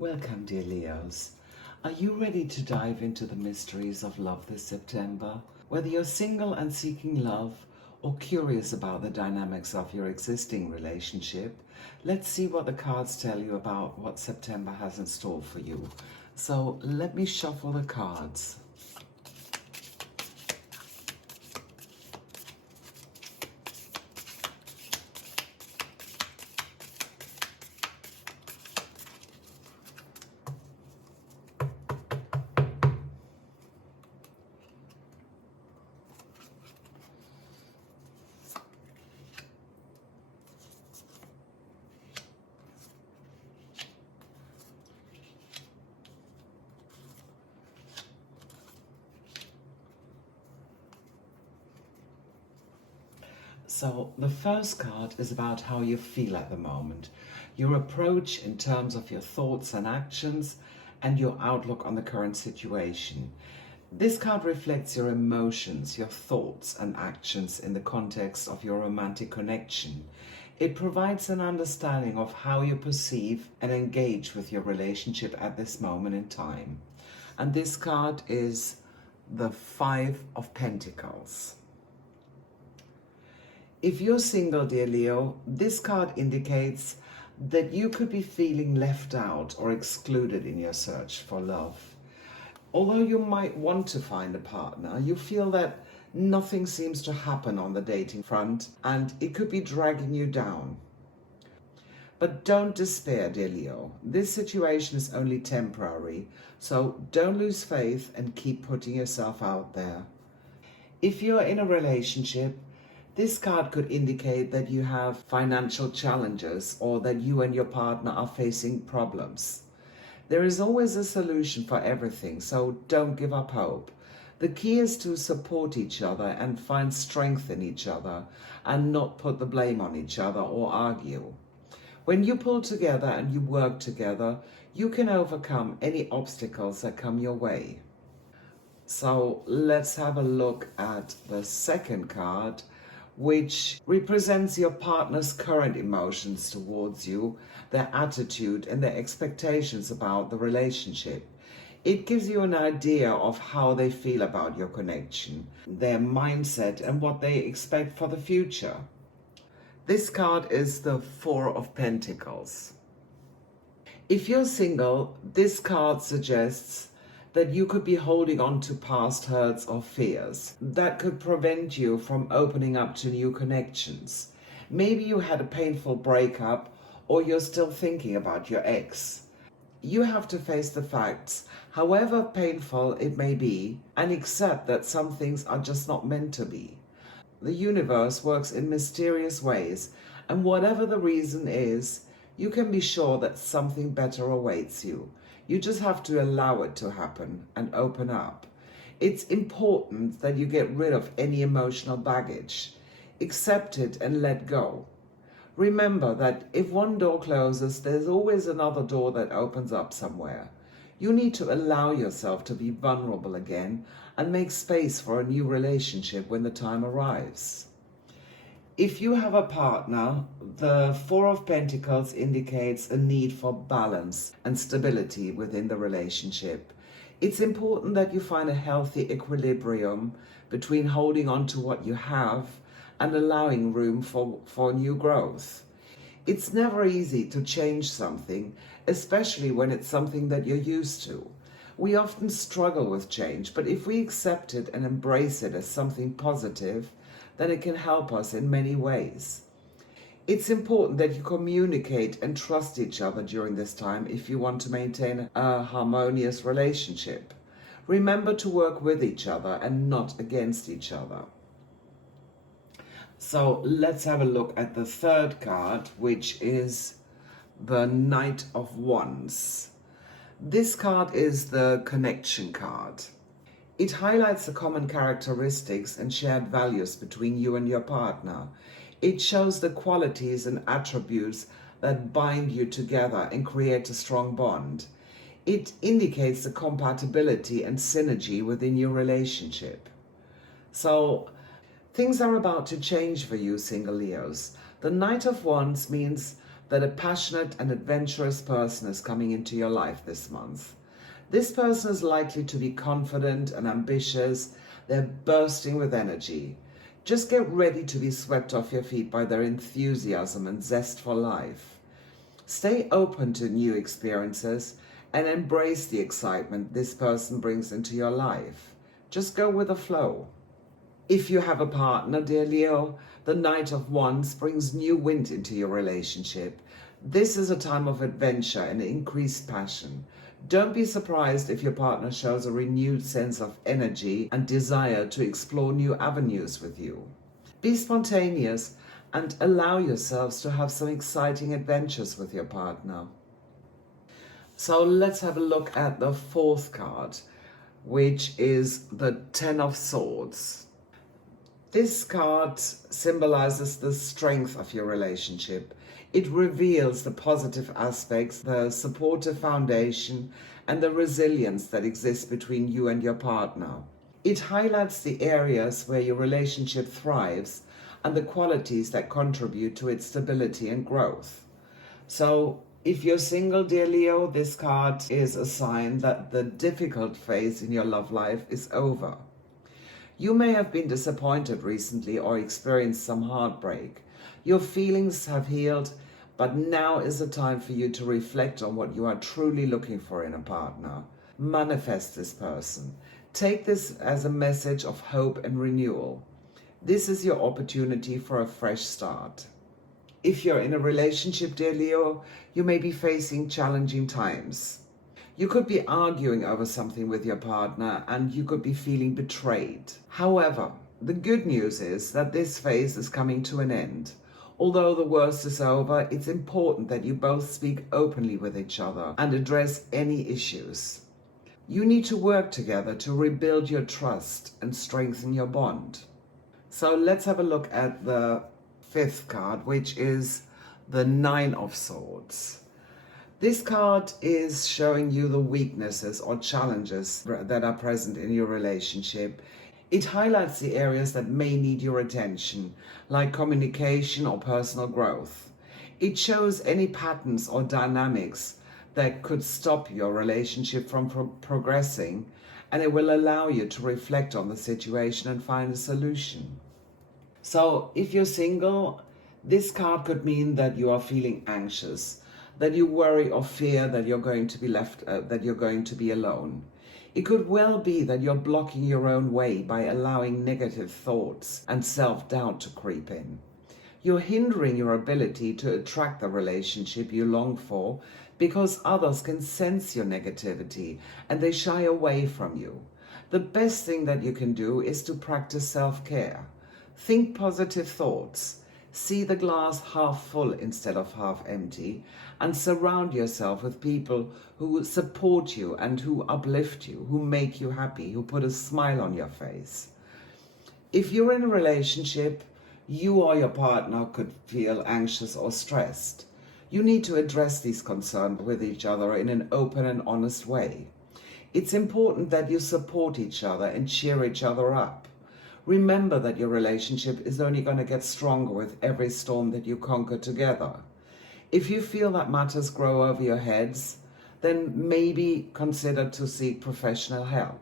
Welcome, dear Leos. Are you ready to dive into the mysteries of love this September? Whether you're single and seeking love or curious about the dynamics of your existing relationship, let's see what the cards tell you about what September has in store for you. So let me shuffle the cards. So the first card is about how you feel at the moment, your approach in terms of your thoughts and actions, and your outlook on the current situation. This card reflects your emotions, your thoughts and actions in the context of your romantic connection. It provides an understanding of how you perceive and engage with your relationship at this moment in time. And this card is the Five of Pentacles. If you're single, dear Leo, this card indicates that you could be feeling left out or excluded in your search for love. Although you might want to find a partner, you feel that nothing seems to happen on the dating front and it could be dragging you down. But don't despair, dear Leo. This situation is only temporary, so don't lose faith and keep putting yourself out there. If you're in a relationship, this card could indicate that you have financial challenges or that you and your partner are facing problems. There is always a solution for everything, so don't give up hope. The key is to support each other and find strength in each other and not put the blame on each other or argue. When you pull together and you work together, you can overcome any obstacles that come your way. So let's have a look at the second card, which represents your partner's current emotions towards you, their attitude and their expectations about the relationship. It gives you an idea of how they feel about your connection, their mindset and what they expect for the future. This card is the Four of Pentacles. If you're single, this card suggests that you could be holding on to past hurts or fears that could prevent you from opening up to new connections. Maybe you had a painful breakup or you're still thinking about your ex. You have to face the facts, however painful it may be, and accept that some things are just not meant to be. The universe works in mysterious ways, and whatever the reason is, you can be sure that something better awaits you. You just have to allow it to happen and open up. It's important that you get rid of any emotional baggage. Accept it and let go. Remember that if one door closes, there's always another door that opens up somewhere. You need to allow yourself to be vulnerable again and make space for a new relationship when the time arrives. If you have a partner, the Four of Pentacles indicates a need for balance and stability within the relationship. It's important that you find a healthy equilibrium between holding on to what you have and allowing room for new growth. It's never easy to change something, especially when it's something that you're used to. We often struggle with change, but if we accept it and embrace it as something positive, then it can help us in many ways. It's important that you communicate and trust each other during this time if you want to maintain a harmonious relationship. Remember to work with each other and not against each other. So let's have a look at the third card, which is the Knight of Wands. This card is the connection card. It highlights the common characteristics and shared values between you and your partner. It shows the qualities and attributes that bind you together and create a strong bond. It indicates the compatibility and synergy within your relationship. So, things are about to change for you, single Leos. The Knight of Wands means that a passionate and adventurous person is coming into your life this month. This person is likely to be confident and ambitious. They're bursting with energy. Just get ready to be swept off your feet by their enthusiasm and zest for life. Stay open to new experiences and embrace the excitement this person brings into your life. Just go with the flow. If you have a partner, dear Leo, the Knight of Wands brings new wind into your relationship. This is a time of adventure and increased passion. Don't be surprised if your partner shows a renewed sense of energy and desire to explore new avenues with you. Be spontaneous and allow yourselves to have some exciting adventures with your partner. So let's have a look at the fourth card, which is the Ten of Swords. This card symbolizes the strength of your relationship. It reveals the positive aspects, the supportive foundation, and the resilience that exists between you and your partner. It highlights the areas where your relationship thrives and the qualities that contribute to its stability and growth. So, if you're single, dear Leo, this card is a sign that the difficult phase in your love life is over. You may have been disappointed recently or experienced some heartbreak. Your feelings have healed, but now is the time for you to reflect on what you are truly looking for in a partner. Manifest this person. Take this as a message of hope and renewal. This is your opportunity for a fresh start. If you're in a relationship, dear Leo, you may be facing challenging times. You could be arguing over something with your partner and you could be feeling betrayed. However, the good news is that this phase is coming to an end. Although the worst is over, it's important that you both speak openly with each other and address any issues. You need to work together to rebuild your trust and strengthen your bond. So let's have a look at the fifth card, which is the Nine of Swords. This card is showing you the weaknesses or challenges that are present in your relationship. It highlights the areas that may need your attention, like communication or personal growth. It shows any patterns or dynamics that could stop your relationship from progressing, and it will allow you to reflect on the situation and find a solution. So if you're single, this card could mean that you are feeling anxious, that you worry or fear that you're going to be that you're going to be alone. It could well be that you're blocking your own way by allowing negative thoughts and self-doubt to creep in. You're hindering your ability to attract the relationship you long for because others can sense your negativity and they shy away from you. The best thing that you can do is to practice self-care. Think positive thoughts. See the glass half full instead of half empty, and surround yourself with people who support you and who uplift you, who make you happy, who put a smile on your face. If you're in a relationship, you or your partner could feel anxious or stressed. You need to address these concerns with each other in an open and honest way. It's important that you support each other and cheer each other up. Remember that your relationship is only going to get stronger with every storm that you conquer together. If you feel that matters grow over your heads, then maybe consider to seek professional help.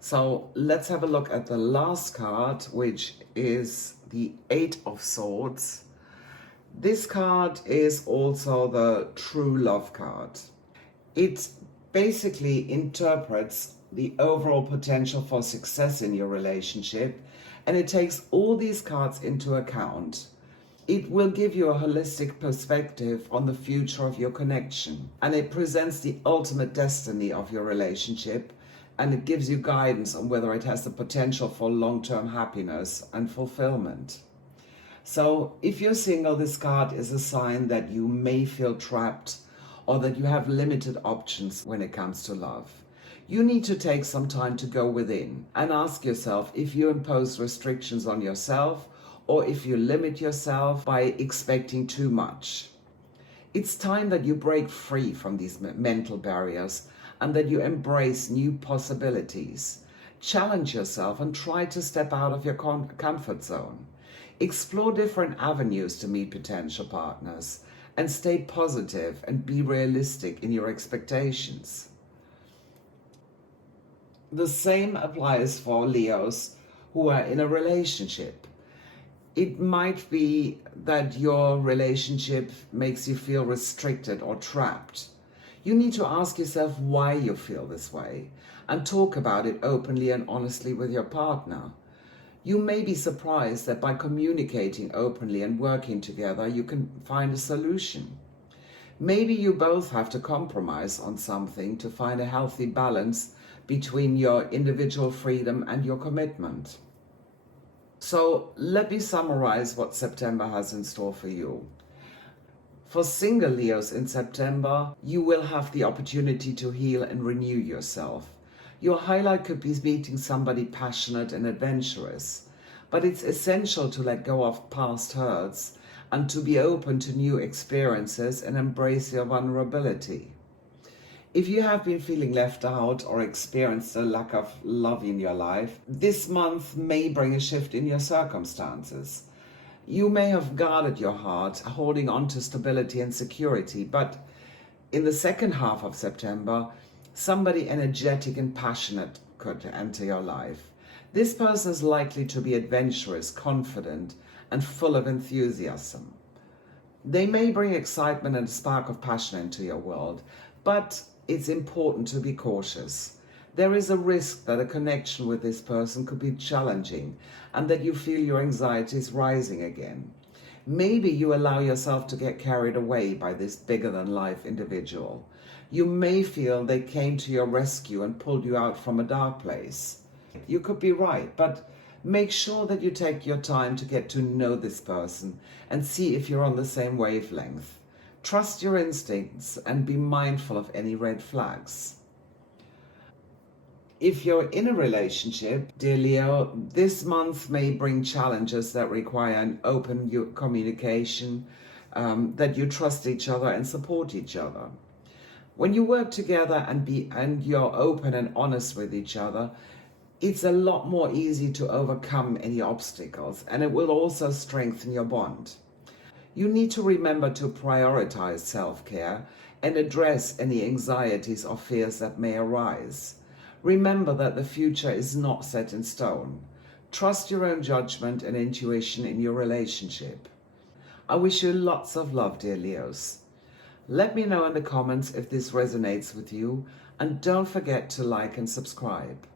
So let's have a look at the last card, which is the Eight of Swords. This card is also the true love card. It basically interprets the overall potential for success in your relationship, and it takes all these cards into account. It will give you a holistic perspective on the future of your connection, and it presents the ultimate destiny of your relationship, and it gives you guidance on whether it has the potential for long-term happiness and fulfillment. So if you're single, this card is a sign that you may feel trapped or that you have limited options when it comes to love. You need to take some time to go within and ask yourself if you impose restrictions on yourself or if you limit yourself by expecting too much. It's time that you break free from these mental barriers and that you embrace new possibilities. Challenge yourself and try to step out of your comfort zone. Explore different avenues to meet potential partners and stay positive and be realistic in your expectations. The same applies for Leos who are in a relationship. It might be that your relationship makes you feel restricted or trapped. You need to ask yourself why you feel this way and talk about it openly and honestly with your partner. You may be surprised that by communicating openly and working together, you can find a solution. Maybe you both have to compromise on something to find a healthy balance between your individual freedom and your commitment. So let me summarize what September has in store for you. For single Leos in September, you will have the opportunity to heal and renew yourself. Your highlight could be meeting somebody passionate and adventurous, but it's essential to let go of past hurts and to be open to new experiences and embrace your vulnerability. If you have been feeling left out or experienced a lack of love in your life, this month may bring a shift in your circumstances. You may have guarded your heart, holding on to stability and security, but in the second half of September, somebody energetic and passionate could enter your life. This person is likely to be adventurous, confident, and full of enthusiasm. They may bring excitement and a spark of passion into your world, but it's important to be cautious. There is a risk that a connection with this person could be challenging and that you feel your anxiety is rising again. Maybe you allow yourself to get carried away by this bigger-than-life individual. You may feel they came to your rescue and pulled you out from a dark place. You could be right, but make sure that you take your time to get to know this person and see if you're on the same wavelength. Trust your instincts and be mindful of any red flags. If you're in a relationship, dear Leo, this month may bring challenges that require an open communication, that you trust each other and support each other. When you work together and you're open and honest with each other, it's a lot more easy to overcome any obstacles, and it will also strengthen your bond. You need to remember to prioritize self-care and address any anxieties or fears that may arise. Remember that the future is not set in stone. Trust your own judgment and intuition in your relationship. I wish you lots of love, dear Leos. Let me know in the comments if this resonates with you, and don't forget to like and subscribe.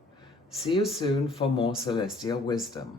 See you soon for more celestial wisdom.